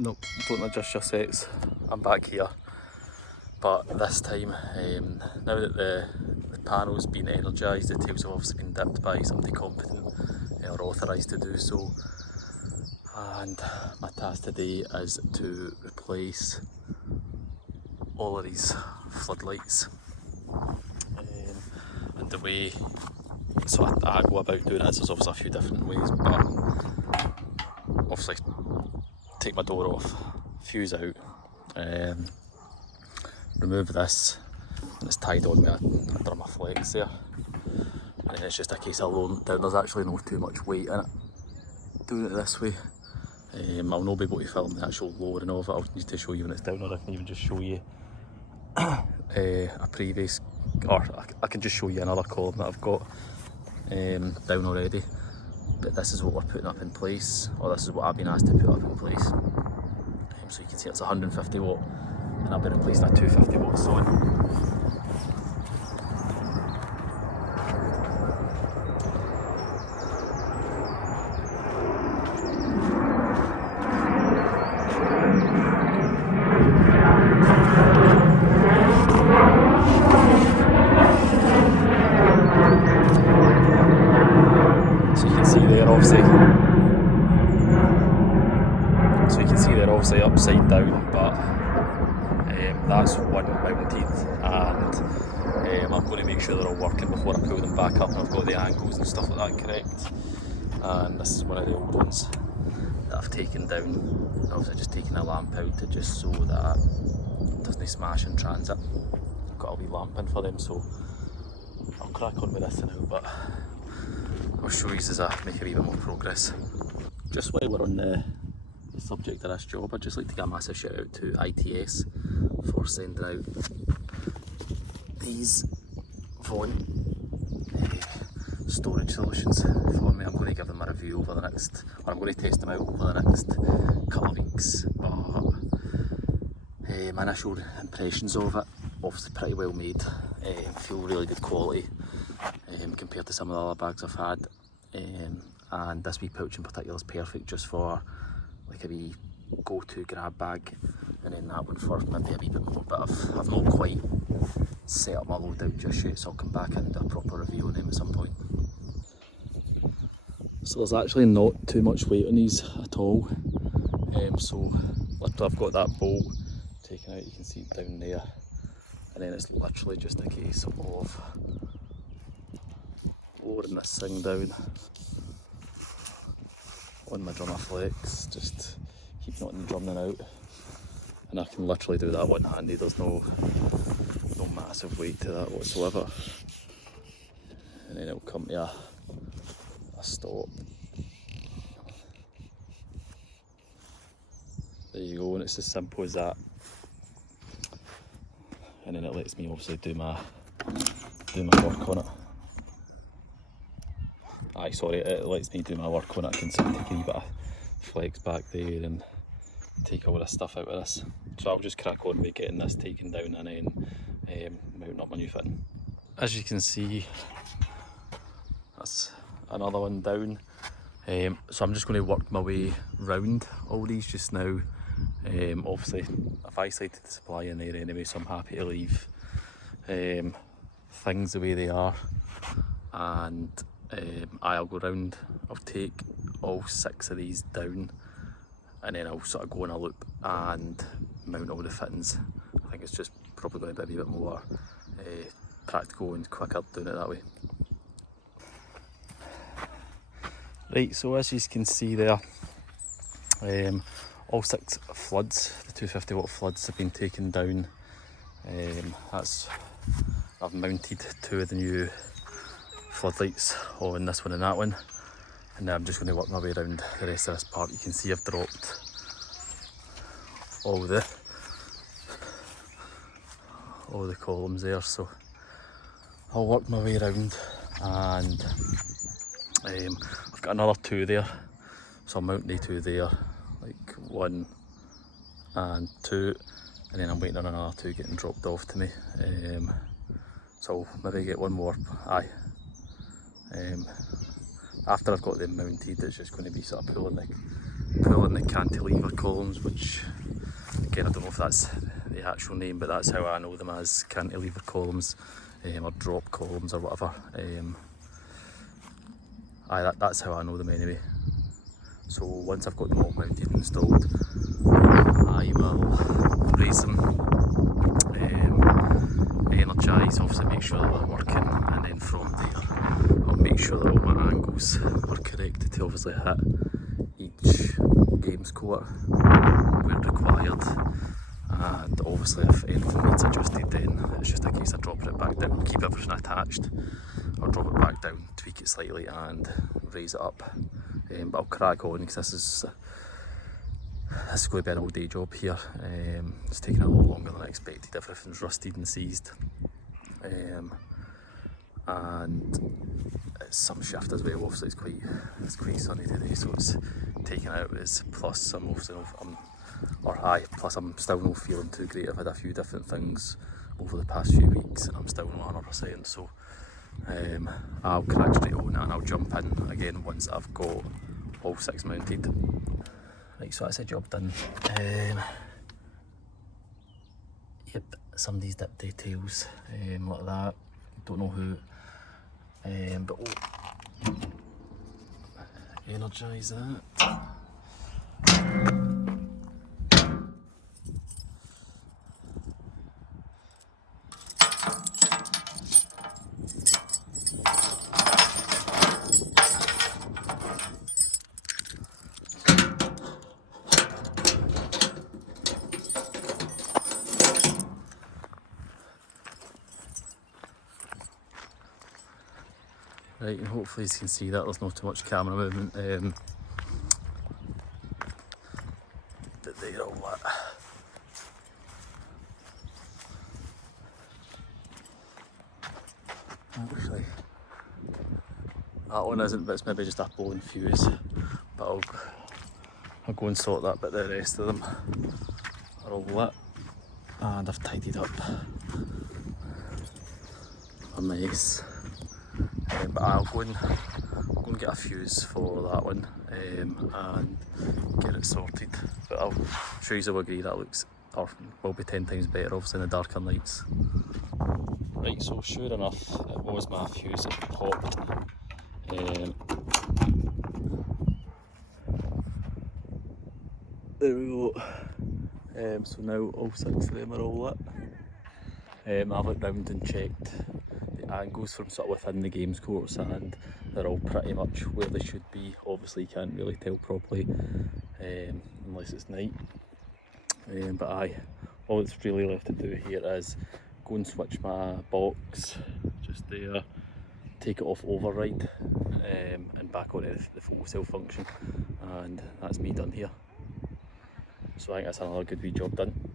Nope, don't adjust your sets. I'm back here, but this time, now that the panel's been energised, the tails have obviously been dipped by somebody competent or authorised to do so. And my task today is to replace all of these floodlights. And the way I go about doing this, there's obviously a few different ways, but obviously take my door off, fuse out, remove this, and it's tied on with a drum of flex there, and then it's just a case of lowering it down. There's actually no too much weight in it doing it this way. I'll not be able to film the actual lowering of it. I'll need to show you when it's down, or I can even just show you a previous, or I can just show you another column that I've got down already. But this is what we're putting up in place, or this is what I've been asked to put up in place. So you can see it's 150 watt, and I'll be replacing a 250 watt solid. Obviously upside down, but that's one mounted, and I'm going to make sure they're all working before I pull them back up, and I've got the angles and stuff like that correct. And this is one of the old ones that I've taken down. Obviously just taking a lamp out to just so that it doesn't smash in transit. I've got a wee lamp in for them, so I'll crack on with this now, but I'll show you as I make a wee bit more progress. Just while we're on the subject of this job, I'd just like to give a massive shout out to ITS for sending out these Vaughan storage solutions for me. I'm going to give them a review over the next, or I'm going to test them out over the next couple of weeks, but my initial impressions of it, obviously pretty well made, feel really good quality compared to some of the other bags I've had, and this wee pouch in particular is perfect just for like a wee go-to grab bag, and then that one for maybe a wee bit more, but I've not quite set up my loadout just yet, so I'll come back and do a proper review on them at some point. So there's actually not too much weight on these at all, so literally I've got that bolt taken out, you can see it down there, and then it's literally just a case of lowering this thing down on my drum of flex, just keeping it in the drum and out, and I can literally do that one-handed. There's no massive weight to that whatsoever, and then it'll come to a stop. There you go, and it's as simple as that, and then it lets me obviously do my work on it. Sorry, it lets me do my work on it. I can take a wee bit of flex back there and take all this stuff out of this. So I'll just crack on with getting this taken down and then mounting up my new fitting. As you can see, that's another one down. So I'm just going to work my way round all these just now. Obviously I've isolated the supply in there anyway, so I'm happy to leave things the way they are, and I'll go round, I'll take all 6 of these down, and then I'll sort of go in a loop and mount all the fittings. I think it's just probably going to be a bit more practical and quicker doing it that way. Right, so as you can see there, all 6 floods, the 250 watt floods, have been taken down. I've mounted 2 of the new floodlights on this one and that one, and now I'm just going to work my way around the rest of this part. You can see I've dropped all the columns there, so I'll work my way around, and I've got another 2 there, so I'll mount the 2 there, like 1 and 2, and then I'm waiting on another 2 getting dropped off to me, so I'll maybe get one more. After I've got them mounted, it's just going to be sort of pulling pulling the cantilever columns, which again I don't know if that's the actual name, but that's how I know them, as cantilever columns, or drop columns or whatever. That's how I know them anyway. So once I've got them all mounted and installed, I will raise them, energise, obviously make sure that they're working, and then from there I'll make sure that all my angles are correct to obviously hit each games quarter where required. And obviously if anything needs adjusted, then it's just a case of dropping it back down, keep everything attached, or drop it back down, tweak it slightly and raise it up. But I'll crack on because this is going to be an all day job here. It's taking a lot longer than I expected, everything's rusted and seized. And it's some shift as well, obviously it's quite sunny today, so it's taken out as plus I'm still not feeling too great. I've had a few different things over the past few weeks and I'm still not 100%, so I'll crack straight on and I'll jump in again once I've got all 6 mounted. Right, so that's a job done. Yep, somebody's dipped details like that, don't know who, but we'll energise that. Right, and hopefully you can see that there's not too much camera movement, but they're all lit. Actually, that one isn't, but it's maybe just a blown fuse, but I'll go and sort that, but the rest of them are all lit and I've tidied up a mess. But I'll go and get a fuse for that one and get it sorted. But I'm sure you'll agree that looks, or will be 10 times better obviously in the darker nights. Right, so sure enough, it was my fuse that popped. There we go. So now all 6 of them are all lit. I've looked round and checked the angles from sort of within the games courts and they're all pretty much where they should be. Obviously you can't really tell properly unless it's night. But all that's really left to do here is go and switch my box just there, take it off override and back onto the photo cell function, and that's me done here. So I think that's another good wee job done.